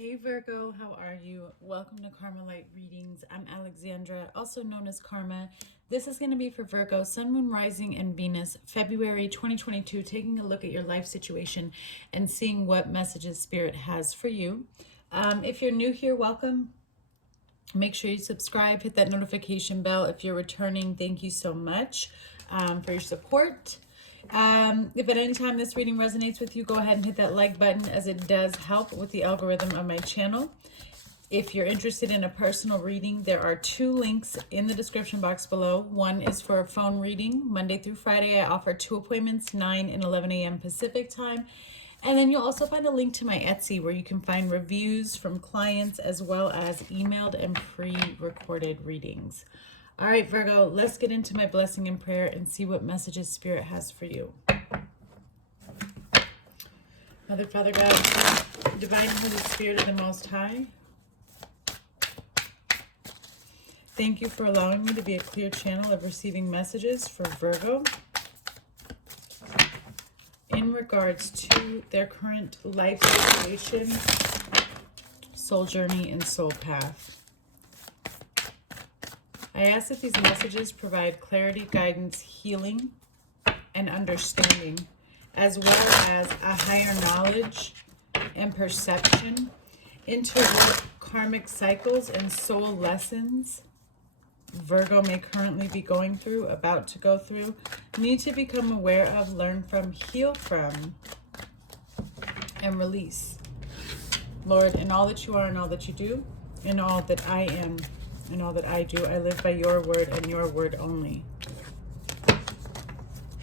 Hey Virgo, how are you? Welcome to Karma Light Readings. I'm Alexandra, also known as Karma. This is going to be for Virgo, Sun, Moon, Rising, and Venus, February 2022, taking a look at your life situation and seeing what messages Spirit has for you. If you're new here, welcome. Make sure you subscribe, hit that notification bell. If you're returning, thank you so much for your support. If at any time this reading resonates with you, go ahead and hit that like button, as it does help with the algorithm of my channel. If you're interested in a personal reading, there are 2 links in the description box below. One is for a phone reading. Monday through Friday, I offer 2 appointments, 9 and 11 a.m. Pacific time. And then you'll also find a link to my Etsy where you can find reviews from clients as well as emailed and pre-recorded readings. All right, Virgo, let's get into my blessing and prayer and see what messages Spirit has for you. Mother, Father, God, Divine Holy Spirit of the Most High, thank you for allowing me to be a clear channel of receiving messages for Virgo in regards to their current life situation, soul journey, and soul path. I ask that these messages provide clarity, guidance, healing, and understanding, as well as a higher knowledge and perception into what karmic cycles and soul lessons Virgo may currently be going through, about to go through, need to become aware of, learn from, heal from, and release. Lord, in all that you are and all that you do, in all that I am and all that I do, I live by your word and your word only.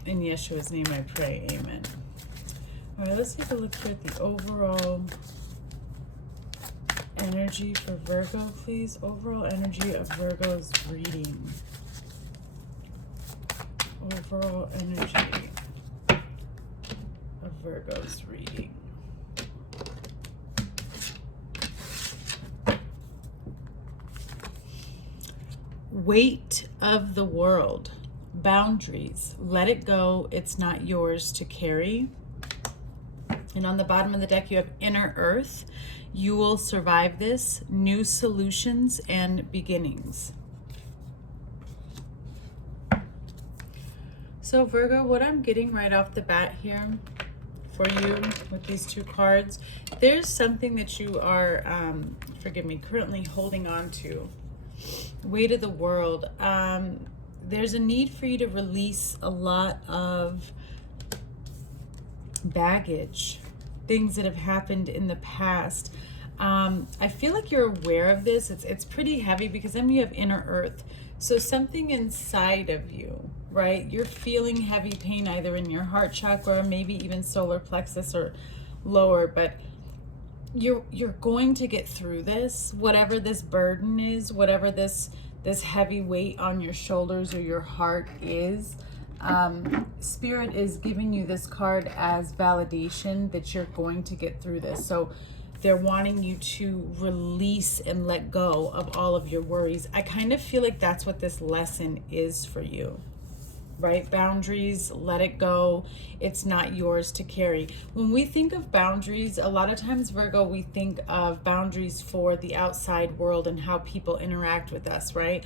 In Yeshua's name I pray, amen. All right, let's take a look here at the overall energy for Virgo, please. Overall energy of Virgo's reading. Overall energy of Virgo's reading. Weight of the world. Boundaries. Let it go. It's not yours to carry. And on the bottom of the deck, you have Inner Earth. You will survive this. New solutions and beginnings. So Virgo, what I'm getting right off the bat here for you with these 2 cards, there's something that you are, currently holding on to. Weight of the world. There's a need for you to release a lot of baggage, things that have happened in the past. I feel like you're aware of this. It's pretty heavy because then you have Inner Earth. So something inside of you, right? You're feeling heavy pain either in your heart chakra, or maybe even solar plexus or lower, but you're going to get through this, whatever this burden is, whatever this heavy weight on your shoulders or your heart is. Spirit is giving you this card as validation that you're going to get through this. So they're wanting you to release and let go of all of your worries. I kind of feel like that's what this lesson is for you. Right? Boundaries, let it go. It's not yours to carry. When we think of boundaries, a lot of times, Virgo, we think of boundaries for the outside world and how people interact with us, right?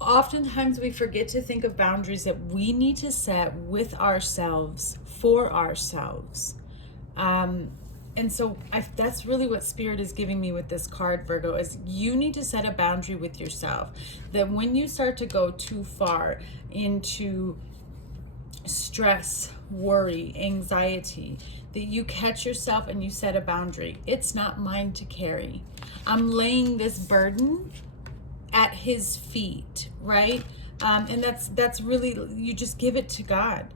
Oftentimes we forget to think of boundaries that we need to set with ourselves, for ourselves. And so that's really what Spirit is giving me with this card, Virgo, is you need to set a boundary with yourself. That when you start to go too far into stress, worry, anxiety, that you catch yourself and you set a boundary. It's not mine to carry. I'm laying this burden at his feet, right? And that's really, you just give it to God.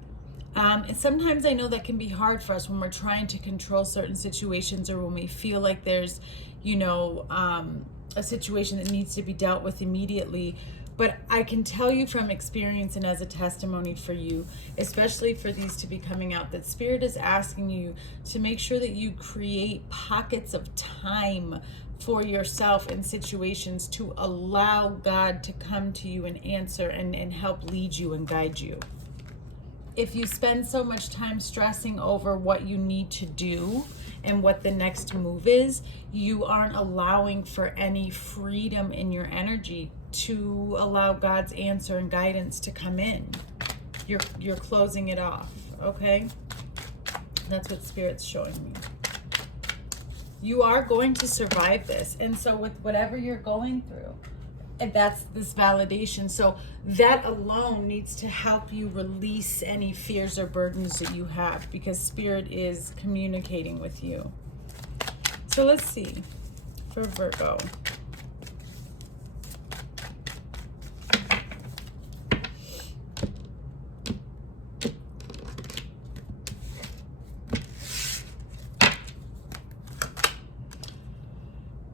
And sometimes I know that can be hard for us when we're trying to control certain situations, or when we feel like there's, a situation that needs to be dealt with immediately. But I can tell you from experience and as a testimony for you, especially for these to be coming out, that Spirit is asking you to make sure that you create pockets of time for yourself in situations to allow God to come to you and answer and help lead you and guide you. If you spend so much time stressing over what you need to do and what the next move is, you aren't allowing for any freedom in your energy to allow God's answer and guidance to come in. You're closing it off, okay? That's what Spirit's showing me. You are going to survive this. And so with whatever you're going through, and that's this validation. So that alone needs to help you release any fears or burdens that you have, because Spirit is communicating with you. So let's see for Virgo.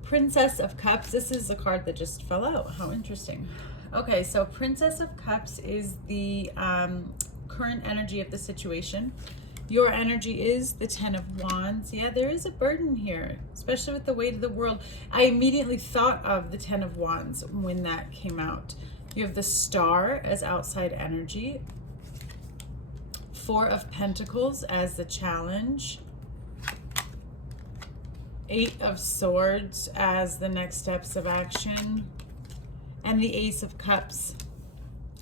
Princess of Cups. This is a card that just fell out. How interesting. Okay, so Princess of Cups is the current energy of the situation. Your energy is the Ten of Wands. Yeah, there is a burden here, especially with the weight of the world. I immediately thought of the Ten of Wands when that came out. You have the Star as outside energy. Four of Pentacles as the challenge. Eight of Swords as the next steps of action, and the Ace of Cups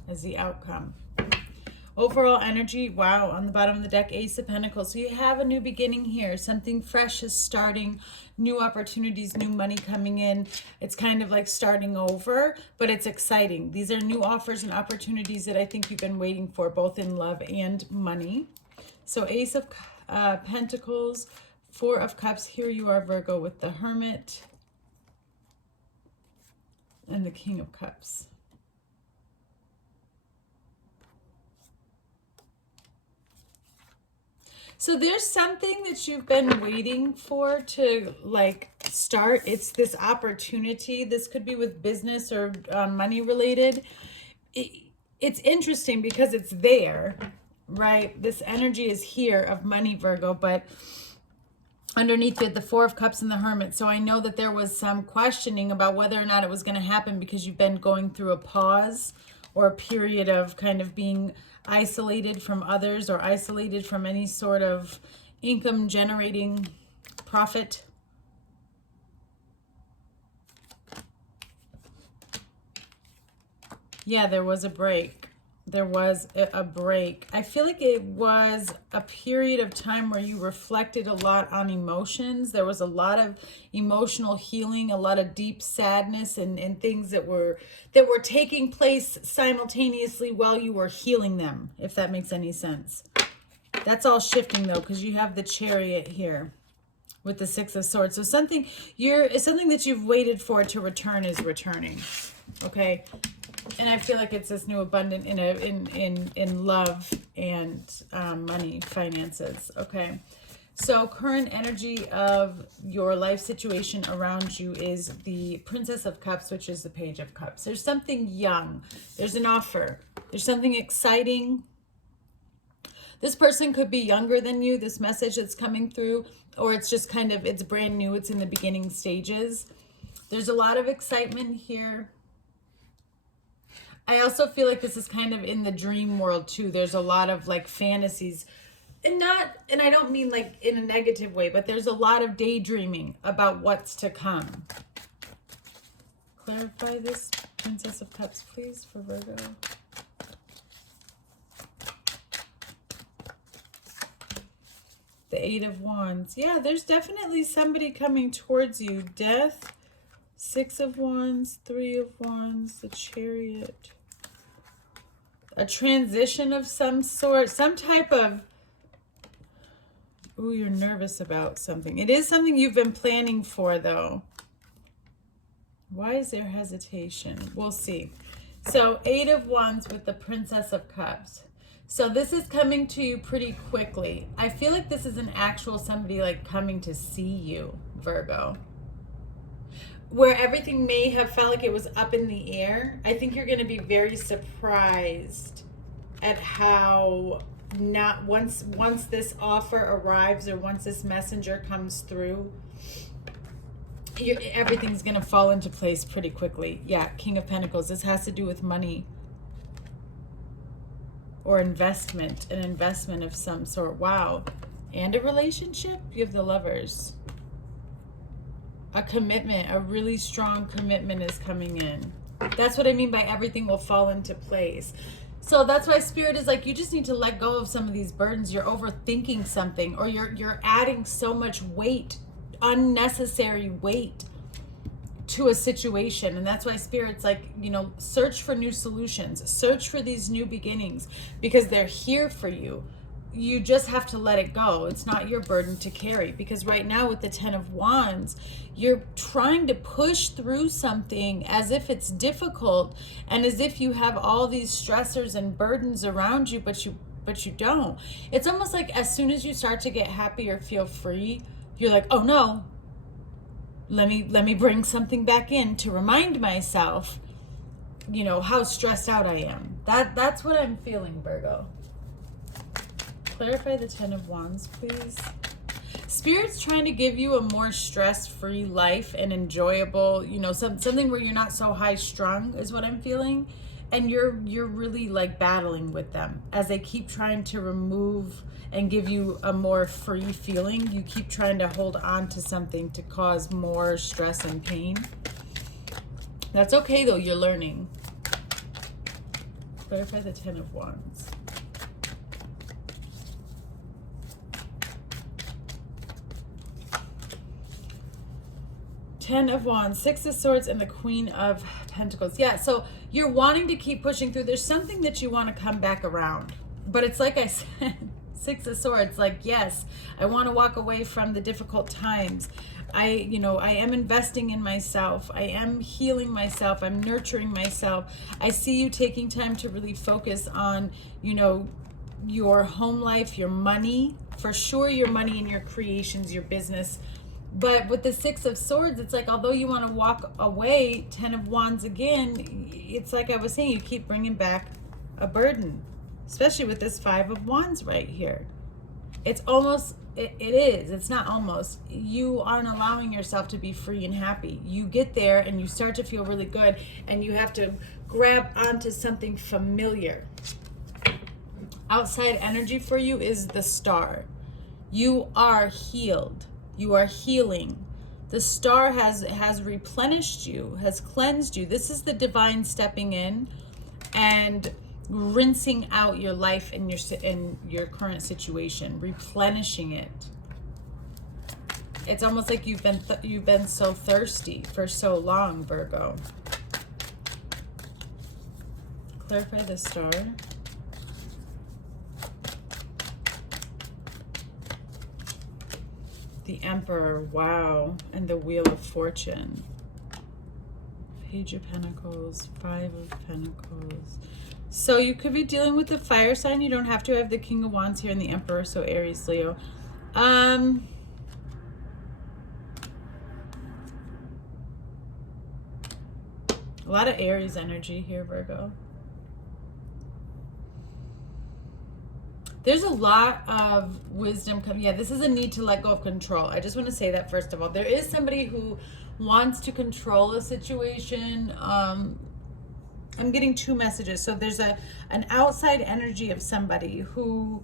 as the outcome. Overall energy, wow, on the bottom of the deck, Ace of Pentacles. So you have a new beginning here. Something fresh is starting, new opportunities, new money coming in. It's kind of like starting over, but it's exciting. These are new offers and opportunities that I think you've been waiting for, both in love and money. So Ace of Pentacles, Four of Cups. Here you are, Virgo, with the Hermit and the King of Cups. So there's something that you've been waiting for to like start. It's this opportunity. This could be with business or money related. It's interesting because it's there, right? This energy is here of money, Virgo, but underneath it, the Four of Cups and the Hermit. So I know that there was some questioning about whether or not it was going to happen because you've been going through a pause or a period of kind of being isolated from others or isolated from any sort of income generating profit. Yeah, there was a break. There was a break. I feel like it was a period of time where you reflected a lot on emotions. There was a lot of emotional healing, a lot of deep sadness and things that were taking place simultaneously while you were healing them, if that makes any sense. That's all shifting though, because you have the Chariot here with the Six of Swords. So something that you've waited for to return is returning. Okay. And I feel like it's this new abundant in love and money, finances. Okay. So current energy of your life situation around you is the Princess of Cups, which is the Page of Cups. There's something young. There's an offer. There's something exciting. This person could be younger than you, this message that's coming through, or it's just kind of, it's brand new. It's in the beginning stages. There's a lot of excitement here. I also feel like this is kind of in the dream world too. There's a lot of like fantasies, and I don't mean like in a negative way, but there's a lot of daydreaming about what's to come. Clarify this, Princess of Cups, please, for Virgo. The Eight of Wands. Yeah, there's definitely somebody coming towards you. Death, Six of Wands, Three of Wands, the Chariot. A transition of some sort, some type of, ooh, you're nervous about something. It is something you've been planning for, though. Why is there hesitation? We'll see. So, Eight of Wands with the Princess of Cups. So this is coming to you pretty quickly. I feel like this is an actual somebody like coming to see you, Virgo. Where everything may have felt like it was up in the air, I think you're going to be very surprised at how not once this offer arrives or once this messenger comes through, everything's going to fall into place pretty quickly. Yeah, King of Pentacles. This has to do with money or investment, an investment of some sort. Wow. And a relationship? You have the Lovers. A commitment, a really strong commitment is coming in. That's what I mean by everything will fall into place. So that's why Spirit is like, you just need to let go of some of these burdens. You're overthinking something, or you're adding so much weight, unnecessary weight to a situation. And that's why Spirit's like, you know, search for new solutions, search for these new beginnings, because they're here for you. You just have to let it go. It's not your burden to carry, because right now with the 10 of Wands, you're trying to push through something as if it's difficult and as if you have all these stressors and burdens around you, but you don't. It's almost like as soon as you start to get happy or feel free, you're like, oh no, let me bring something back in to remind myself, you know, how stressed out I am. That's what I'm feeling, Virgo. Clarify the 10 of Wands, please. Spirit's trying to give you a more stress-free life and enjoyable, you know, something where you're not so high-strung is what I'm feeling. And you're really like battling with them as they keep trying to remove and give you a more free feeling. You keep trying to hold on to something to cause more stress and pain. That's okay though, you're learning. Clarify the 10 of Wands. Ten of Wands, Six of Swords, and the Queen of Pentacles. Yeah, so you're wanting to keep pushing through. There's something that you want to come back around. But it's like I said, Six of Swords, like, yes, I want to walk away from the difficult times. I am investing in myself. I am healing myself. I'm nurturing myself. I see you taking time to really focus on, you know, your home life, your money, for sure, your money and your creations, your business. But with the Six of Swords, it's like, although you want to walk away, 10 of Wands again, it's like I was saying, you keep bringing back a burden, especially with this Five of Wands right here. It's almost, it is, it's not almost, you aren't allowing yourself to be free and happy. You get there and you start to feel really good, and you have to grab onto something familiar. Outside energy for you is the Star. You are healed. You are healing. The Star has replenished you, has cleansed you. This is the divine stepping in and rinsing out your life and your current situation, replenishing it. It's almost like you've been so thirsty for so long, Virgo. Clarify the Star. The Emperor, wow, and the Wheel of Fortune. Page of Pentacles, Five of Pentacles. So you could be dealing with the fire sign. You don't have to have the King of Wands here and the Emperor, so Aries, Leo. A lot of Aries energy here, Virgo. There's a lot of wisdom coming. Yeah, this is a need to let go of control. I just want to say that first of all. There is somebody who wants to control a situation. I'm getting two messages. So there's an outside energy of somebody who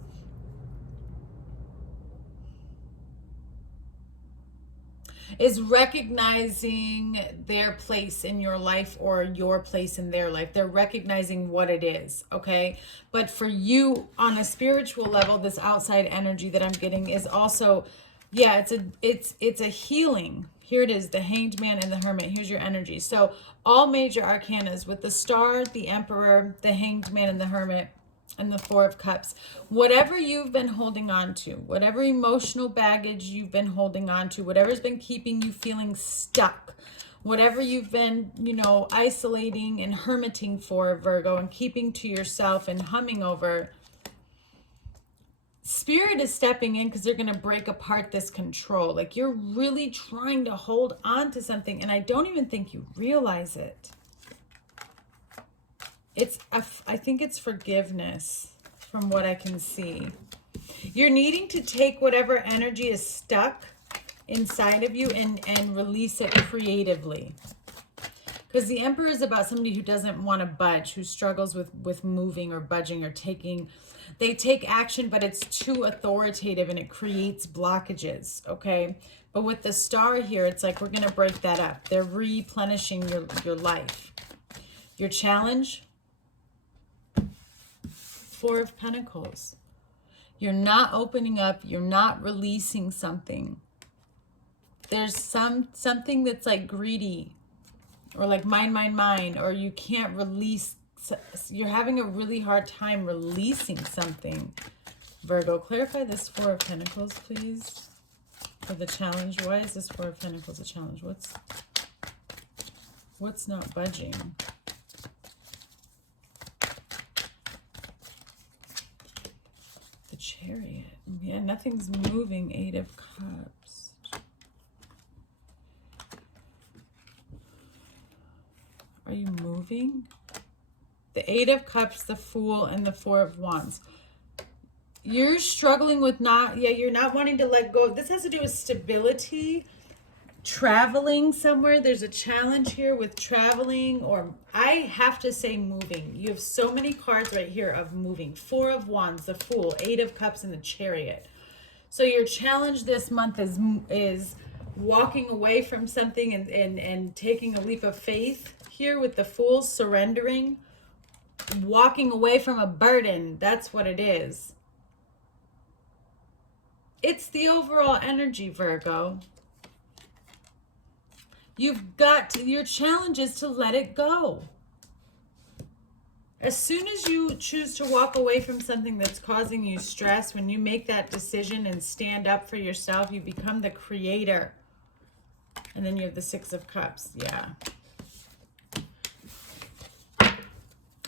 is recognizing their place in your life or your place in their life. They're recognizing what it is, okay? But for you, on a spiritual level, this outside energy that I'm getting is also, yeah, it's a healing. Here it is, the Hanged Man and the Hermit. Here's your energy. So all major arcanas with the Star, the Emperor, the Hanged Man and the Hermit, and the Four of Cups. Whatever you've been holding on to, whatever emotional baggage you've been holding on to, whatever's been keeping you feeling stuck, whatever you've been, you know, isolating and hermiting for, Virgo, and keeping to yourself and humming over, Spirit is stepping in because they're going to break apart this control. Like, you're really trying to hold on to something, and I don't even think you realize it. I think it's forgiveness from what I can see. You're needing to take whatever energy is stuck inside of you and release it creatively. Because the Emperor is about somebody who doesn't want to budge, who struggles with moving or budging or taking They take action, but it's too authoritative and it creates blockages, okay? But with the Star here, it's like we're going to break that up. They're replenishing your life. Your challenge, 4 of Pentacles. You're not opening up. You're not releasing something. There's something that's like greedy or like mine, or you can't release. You're having a really hard time releasing something. Virgo, clarify this 4 of Pentacles, please, for the challenge. Why is this 4 of Pentacles a challenge? What's not budging? The Chariot. Yeah, nothing's moving. 8 of Cups. Are you moving? The 8 of Cups, the Fool, and the 4 of Wands. You're struggling with you're not wanting to let go. This has to do with stability, traveling somewhere. There's a challenge here with traveling, or I have to say moving. You have so many cards right here of moving. 4 of Wands, the Fool, 8 of Cups, and the Chariot. So your challenge this month is walking away from something and taking a leap of faith here with the Fool, surrendering, walking away from a burden. That's what it is. It's the overall energy, Virgo. Your challenge is to let it go. As soon as you choose to walk away from something that's causing you stress, when you make that decision and stand up for yourself, you become the creator. And then you have the 6 of Cups. Yeah.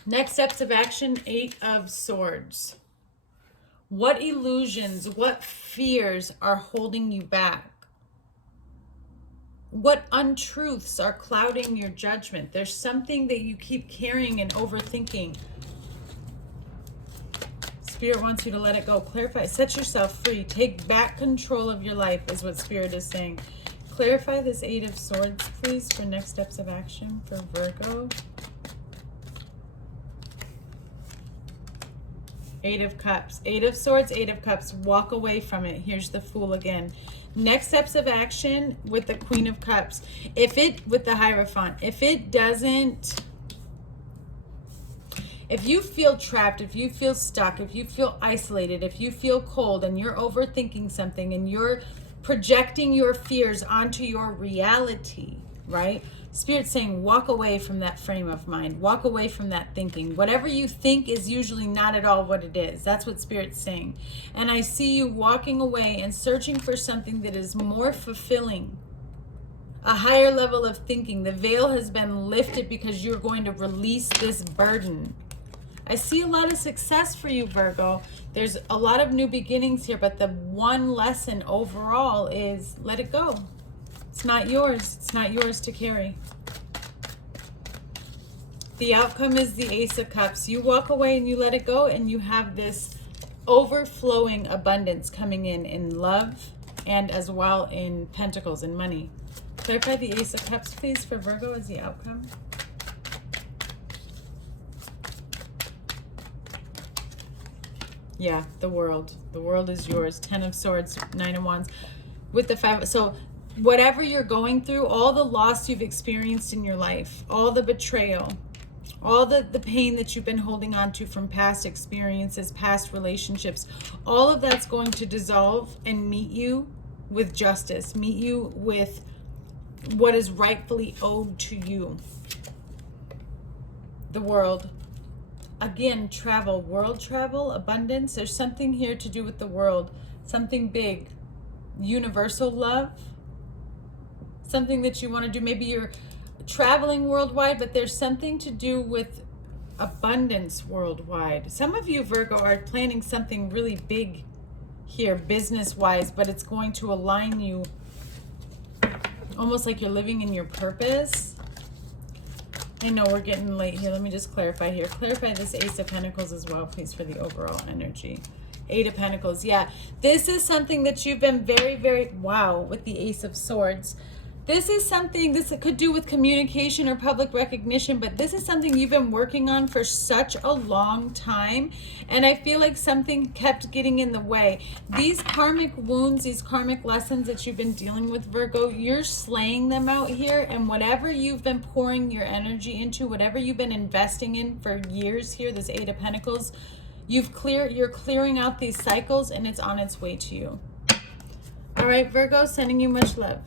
Next steps of action, 8 of Swords. What illusions, what fears are holding you back? What untruths are clouding your judgment? There's something that you keep carrying and overthinking. Spirit wants you to let it go. Clarify. Set yourself free. Take back control of your life is what Spirit is saying. Clarify this 8 of Swords, please, for next steps of action for Virgo. 8 of Cups. 8 of Swords, 8 of Cups. Walk away from it. Here's the Fool again. Next steps of action with the Queen of Cups. With the Hierophant, if you feel trapped, if you feel stuck, if you feel isolated, if you feel cold and you're overthinking something and you're projecting your fears onto your reality, right? Spirit's saying walk away from that frame of mind. Walk away from that thinking. Whatever you think is usually not at all what it is. That's what Spirit's saying. And I see you walking away and searching for something that is more fulfilling. A higher level of thinking. The veil has been lifted because you're going to release this burden. I see a lot of success for you, Virgo. There's a lot of new beginnings here, but the one lesson overall is let it go. It's not yours. It's not yours to carry. The outcome is the Ace of Cups. You walk away and you let it go, and you have this overflowing abundance coming in love and as well in Pentacles and money. Clarify the Ace of Cups, please, for Virgo as the outcome. Yeah, the world. The world is yours. 10 of Swords, 9 of Wands. With the 5, so whatever you're going through, all the loss you've experienced in your life, all the betrayal, all the pain that you've been holding on to from past experiences, past relationships, all of that's going to dissolve and meet you with justice, meet you with what is rightfully owed to you. The world. Again, travel, world travel, abundance. There's something here to do with the world, something big, universal love. Something that you want to do. Maybe you're traveling worldwide, but there's something to do with abundance worldwide. Some of you, Virgo, are planning something really big here, business-wise, but it's going to align you almost like you're living in your purpose. I know we're getting late here. Let me just clarify here. Clarify this Ace of Pentacles as well, please, for the overall energy. 8 of Pentacles. Yeah, this is something that you've been very, very, wow, with the Ace of Swords. This is something, this could do with communication or public recognition, but this is something you've been working on for such a long time. And I feel like something kept getting in the way. These karmic wounds, these karmic lessons that you've been dealing with, Virgo, you're slaying them out here. And whatever you've been pouring your energy into, whatever you've been investing in for years here, this Eight of Pentacles, you're clearing out these cycles and it's on its way to you. All right, Virgo, sending you much love.